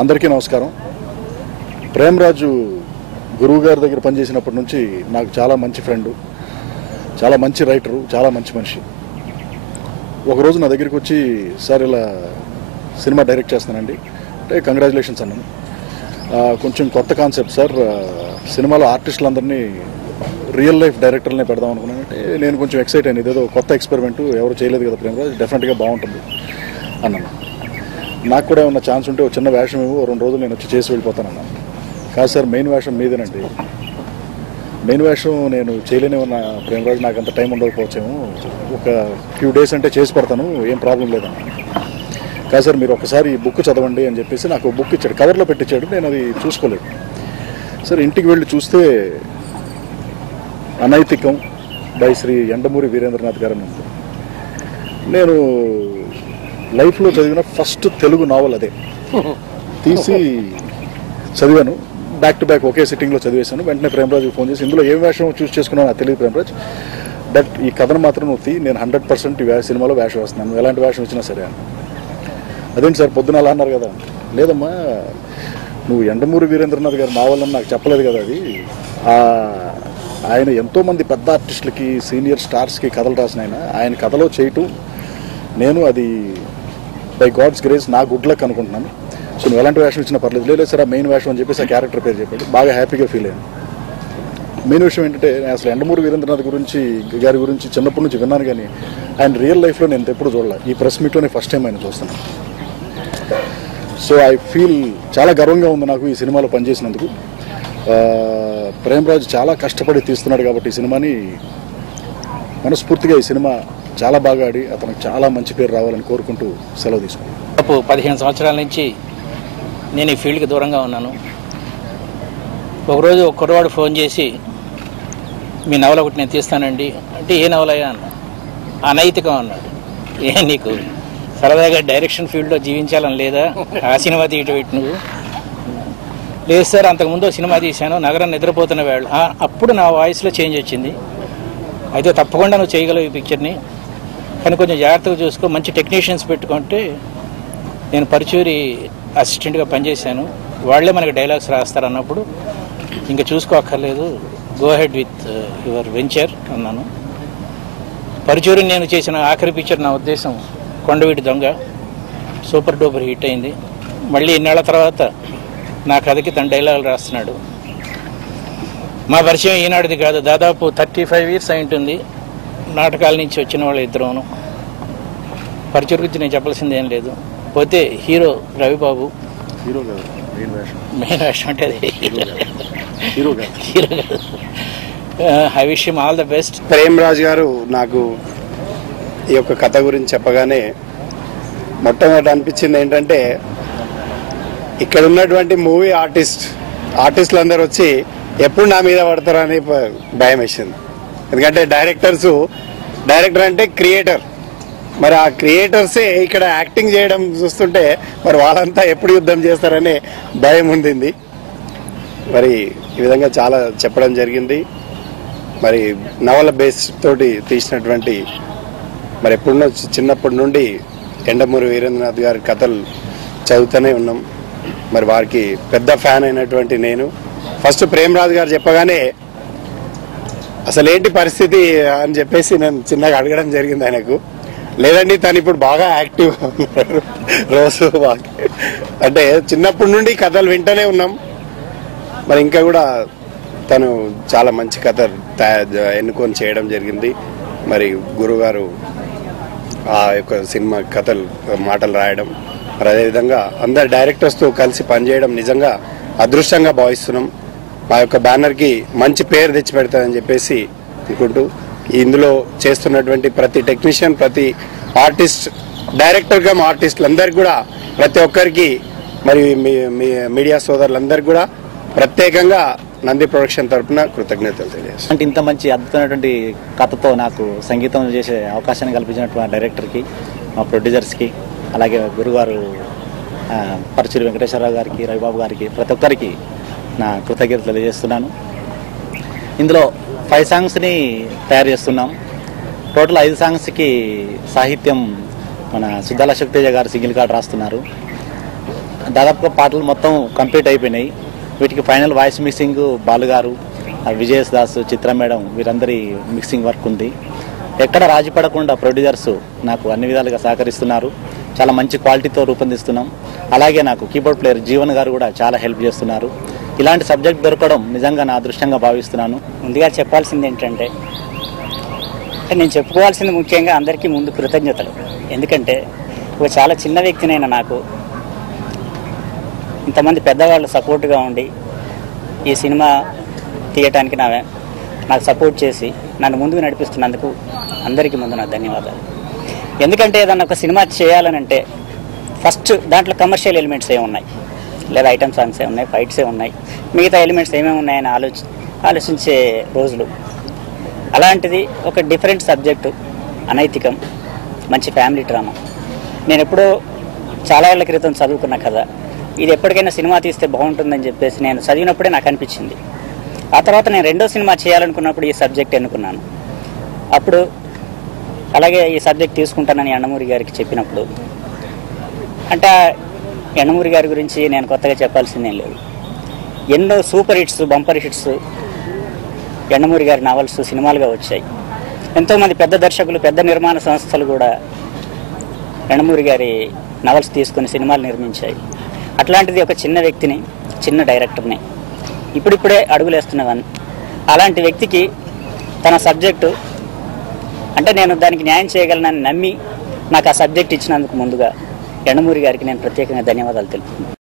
అందరికీ నమస్కారం. ప్రేమరాజు గురువు గారి దగ్గర పనిచేసినప్పటి నుంచి నాకు చాలా మంచి ఫ్రెండు, చాలా మంచి రైటరు, చాలా మంచి మనిషి. ఒకరోజు నా దగ్గరికి వచ్చి, సార్ ఇలా సినిమా డైరెక్ట్ చేస్తున్నానండి అంటే కంగ్రాచులేషన్స్ అన్నాను. కొంచెం కొత్త కాన్సెప్ట్ సార్, సినిమాలో ఆర్టిస్టులందరినీ రియల్ లైఫ్ డైరెక్టర్లనే పెడదాం అనుకున్నానంటే నేను కొంచెం ఎక్సైట్ అయ్యాను. ఇదేదో కొత్త ఎక్స్పెరిమెంట్, ఎవరు చేయలేదు కదా ప్రేమరాజు, డెఫినెట్గా బాగుంటుంది అన్నాను. నాకు కూడా ఏమన్నా ఛాన్స్ ఉంటే ఒక చిన్న వేషం ఏమో 2 రోజులు నేను వచ్చి చేసి వెళ్ళిపోతానన్నా. కాదు సార్, మెయిన్ వేషం మీదేనండి. మెయిన్ వేషం నేను చేయలేనే ఉన్న ప్రేమరాజు, నాకు అంత టైం ఉండకపోవచ్చేమో, ఒక ఫ్యూ డేస్ అంటే చేసి పెడతాను, ఏం ప్రాబ్లం లేదన్నా. కాదు సార్, మీరు ఒకసారి ఈ బుక్ చదవండి అని చెప్పేసి నాకు బుక్ ఇచ్చాడు, కవర్లో పెట్టించాడు. నేను అది చూసుకోలేదు సార్. ఇంటికి వెళ్ళి చూస్తే అనైతికం బై శ్రీ యండమూరి వీరేంద్రనాథ్ గారు అని. నేను లైఫ్లో చదివిన ఫస్ట్ తెలుగు నావల్ అదే. తీసి చదివాను, బ్యాక్ టు బ్యాక్ ఒకే సిట్టింగ్లో చదివేశాను. వెంటనే ప్రేమరాజుకి ఫోన్ చేసి, ఇందులో ఏం వేషం చూస్ చేసుకున్నాను నాకు తెలియదు ప్రేమరాజ్, బట్ ఈ కథను మాత్రం నువ్వు నేను 100% ఈ సినిమాలో వేషం వేస్తున్నాను, నువ్వు ఎలాంటి వేషం ఇచ్చినా సరే అని. అదేంటి సార్ పొద్దున అలా అన్నారు కదా. లేదమ్మా, నువ్వు యండమూరి వీరేంద్రనాథ్ గారు నావల్ అని నాకు చెప్పలేదు కదా. అది ఆయన ఎంతోమంది పెద్ద ఆర్టిస్టులకి, సీనియర్ స్టార్స్కి కథలు రాసిన ఆయన కథలో చేయటం, నేను అది బై గాడ్స్ గ్రేస్ నా గుడ్ లక్ అనుకుంటున్నాను. సో నువ్వు ఎలాంటి వేషం ఇచ్చినా పర్లేదు. లేదు సార్, ఆ మెయిన్ వేషం అని చెప్పేసి ఆ క్యారెక్టర్ పేరు చెప్పాడు. బాగా హ్యాపీగా ఫీల్ అయ్యాను. మెయిన్ విషయం ఏంటంటే, నేను అసలు యండమూరి వీరేంద్రనాథ్ గారి గురించి చిన్నప్పటి నుంచి విన్నాను, కానీ ఆయన రియల్ లైఫ్లో నేను ఎప్పుడు చూడలే. ఈ ప్రెస్ మీట్లోనే ఫస్ట్ టైం ఆయన చూస్తున్నాను. సో ఐ ఫీల్ చాలా గర్వంగా ఉంది నాకు ఈ సినిమాలో పనిచేసినందుకు. ప్రేమరాజు చాలా కష్టపడి తీస్తున్నాడు కాబట్టి ఈ సినిమాని మనస్ఫూర్తిగా ఈ సినిమా చాలా బాగా ఆడి అతనికి చాలా మంచి పేరు రావాలని కోరుకుంటూ సెలవు తీసుకున్నాను. 15 సంవత్సరాల నుంచి నేను ఈ ఫీల్డ్కి దూరంగా ఉన్నాను. ఒకరోజు ఒక కుర్రవాడు ఫోన్ చేసి, మీ నవల ఒకటి నేను తీస్తానండి అంటే, ఏ నవలయ్యా అన్నా. అనైతికం అన్నాడు. ఏ నీకు సరదాగా డైరెక్షన్ ఫీల్డ్లో జీవించాలని లేదా, ఆ సినిమా తీయటం నువ్వు? లేదు సార్, అంతకుముందు సినిమా తీశాను, నగరం నిద్రపోతున్న వేళ. అప్పుడు నా వాయిస్లో చేంజ్ వచ్చింది. అయితే తప్పకుండా నువ్వు చేయగలవు ఈ పిక్చర్ని, కానీ కొంచెం జాగ్రత్తగా చూసుకో, మంచి టెక్నీషియన్స్ పెట్టుకుంటే. నేను పరుచూరి అసిస్టెంట్గా పనిచేశాను, వాళ్లే మనకి డైలాగ్స్ రాస్తారు అన్నప్పుడు ఇంకా చూసుకోక్కర్లేదు, go ahead with your venture అన్నాను. పరుచూరి నేను చేసిన ఆఖరి పిక్చర్ నా ఉద్దేశం కొండవీటి దొంగ, సూపర్ డూపర్ హిట్ అయింది. మళ్ళీ ఇన్నేళ్ల తర్వాత నా కథకి తన డైలాగులు రాస్తున్నాడు. మా పరిచయం ఈనాటిది కాదు, దాదాపు 35 years అయి ఉంటుంది. నాటకాల నుంచి వచ్చిన వాళ్ళు ఇద్దరును. పరిచయం గురించి నేను చెప్పాల్సింది ఏం లేదు. పోతే హీరో రవిబాబు, మెయిన్ వేషం అంటే హీరో కాదు. I wish him all the best. Premaraju గారు నాకు ఈ యొక్క కథ గురించి చెప్పగానే మొట్టమొదటి అనిపించింది ఏంటంటే, ఇక్కడ ఉన్నటువంటి మూవీ ఆర్టిస్టులు అందరూ వచ్చి ఎప్పుడు నా మీద పడతారని భయం వేసింది. ఎందుకంటే డైరెక్టర్ అంటే క్రియేటర్, మరి ఆ క్రియేటర్సే ఇక్కడ యాక్టింగ్ చేయడం చూస్తుంటే మరి వాళ్ళంతా ఎప్పుడు యుద్ధం చేస్తారనే భయం ఉండింది. మరి ఈ విధంగా చాలా చెప్పడం జరిగింది. మరి నవల బేస్ తోటి తీసినటువంటి, మరి ఎప్పుడున్నో చిన్నప్పటి నుండి యండమూరి వీరేంద్రనాథ్ గారి కథలు చదువుతూనే ఉన్నాం. మరి వారికి పెద్ద ఫ్యాన్ అయినటువంటి నేను ఫస్ట్ ప్రేమరాజు గారు చెప్పగానే అసలేంటి పరిస్థితి అని చెప్పేసి నేను చిన్నగా అడగడం జరిగింది ఆయనకు. లేదండి, తను ఇప్పుడు బాగా యాక్టివ్ ఉన్నారు రోజు. అంటే చిన్నప్పటి నుండి కథలు వింటూనే ఉన్నాం. మరి ఇంకా కూడా తను చాలా మంచి కథ ఎన్నుకొని చేయడం జరిగింది. మరి గురుగారు ఆ యొక్క సినిమా కథలు మాటలు రాయడం, మరి అదేవిధంగా అందరు డైరెక్టర్స్తో కలిసి పనిచేయడం నిజంగా అదృష్టంగా భావిస్తున్నాం. మా యొక్క బ్యానర్కి మంచి పేరు తెచ్చిపెడతారని చెప్పేసి అనుకుంటూ, ఇందులో చేస్తున్నటువంటి ప్రతి టెక్నీషియన్, ప్రతి ఆర్టిస్ట్, డైరెక్టర్గా మా ఆర్టిస్టులందరికీ కూడా, ప్రతి ఒక్కరికి, మరి మీడియా సోదరులందరికీ కూడా ప్రత్యేకంగా నంది ప్రొడక్షన్ తరఫున కృతజ్ఞతలు తెలియజేస్తాను. అంటే ఇంత మంచి అద్భుతమైనటువంటి కథతో నాకు సంగీతం చేసే అవకాశాన్ని కల్పించినటువంటి డైరెక్టర్కి, మా ప్రొడ్యూసర్స్కి, అలాగే గురుగారు పరుచూరి వెంకటేశ్వరరావు గారికి, రవిబాబు గారికి, ప్రతి ఒక్కరికి నా కృతజ్ఞతలు తెలియజేస్తున్నాను. ఇందులో 5 సాంగ్స్ని తయారు చేస్తున్నాం. టోటల్ 5 సాంగ్స్కి సాహిత్యం మన సుద్దాల శక్తేజ గారు సింగిల్ కార్డ్ రాస్తున్నారు. దాదాపుగా పాటలు మొత్తం కంప్లీట్ అయిపోయినాయి. వీటికి ఫైనల్ వాయిస్ మిక్సింగ్ బాలు గారు, విజయస్ దాస్, చిత్ర మేడం వీరందరి మిక్సింగ్ వర్క్ ఉంది. ఎక్కడ రాజీ పడకుండా ప్రొడ్యూసర్స్ నాకు అన్ని విధాలుగా సహకరిస్తున్నారు. చాలా మంచి క్వాలిటీతో రూపొందిస్తున్నాం. అలాగే నాకు కీబోర్డ్ ప్లేయర్ జీవన్ గారు కూడా చాలా హెల్ప్ చేస్తున్నారు. ఇలాంటి సబ్జెక్ట్ దొరకడం నిజంగా నా అదృష్టంగా భావిస్తున్నాను. ముందుగా చెప్పాల్సింది ఏంటంటే నేను చెప్పుకోవాల్సింది ముఖ్యంగా అందరికీ ముందు కృతజ్ఞతలు. ఎందుకంటే ఒక చాలా చిన్న వ్యక్తినైనా నాకు ఇంతమంది పెద్దవాళ్ళు సపోర్ట్గా ఉండి ఈ సినిమా తీయటానికి నాకు సపోర్ట్ చేసి నన్ను ముందుకు నడిపిస్తున్నందుకు అందరికీ ముందు నా ధన్యవాదాలు. ఎందుకంటే ఏదన్నా ఒక సినిమా చేయాలనంటే ఫస్ట్ దాంట్లో కమర్షియల్ ఎలిమెంట్స్ ఏమున్నాయి, లేదా ఐటమ్ సాంగ్స్ ఏమున్నాయి, ఫైట్సే ఉన్నాయి, మిగతా ఎలిమెంట్స్ ఏమేమి ఉన్నాయని ఆలోచించే రోజులు. అలాంటిది ఒక డిఫరెంట్ సబ్జెక్టు, అనైతికం, మంచి ఫ్యామిలీ డ్రామా. నేను ఎప్పుడో చాలా ఏళ్ల క్రితం చదువుకున్న కథ. ఇది ఎప్పటికైనా సినిమా తీస్తే బాగుంటుందని చెప్పేసి నేను చదివినప్పుడే నాకు అనిపించింది. ఆ తర్వాత నేను రెండో సినిమా చేయాలనుకున్నప్పుడు ఈ సబ్జెక్ట్ ఎన్నుకున్నాను. అప్పుడు అలాగే ఈ సబ్జెక్ట్ తీసుకుంటానని యండమూరి గారికి చెప్పినప్పుడు, అంటే యండమూరి గారి గురించి నేను కొత్తగా చెప్పాల్సిందేం లేదు. ఎన్నో super hits, bumper hits Yandamuri గారి నావల్స్ సినిమాలుగా వచ్చాయి. ఎంతోమంది పెద్ద దర్శకులు, పెద్ద నిర్మాణ సంస్థలు కూడా యండమూరి గారి నవల్స్ తీసుకుని సినిమాలు నిర్మించాయి. అట్లాంటిది ఒక చిన్న వ్యక్తిని, చిన్న డైరెక్టర్ని, ఇప్పుడిప్పుడే అడుగులేస్తున్నవాన్ని, అలాంటి వ్యక్తికి తన సబ్జెక్టు అంటే నేను దానికి న్యాయం చేయగలనని నమ్మి నాకు ఆ సబ్జెక్ట్ ఇచ్చినందుకు ముందుగా యండమూరి గారికి నేను ప్రత్యేకంగా ధన్యవాదాలు తెలుపుతున్నాను.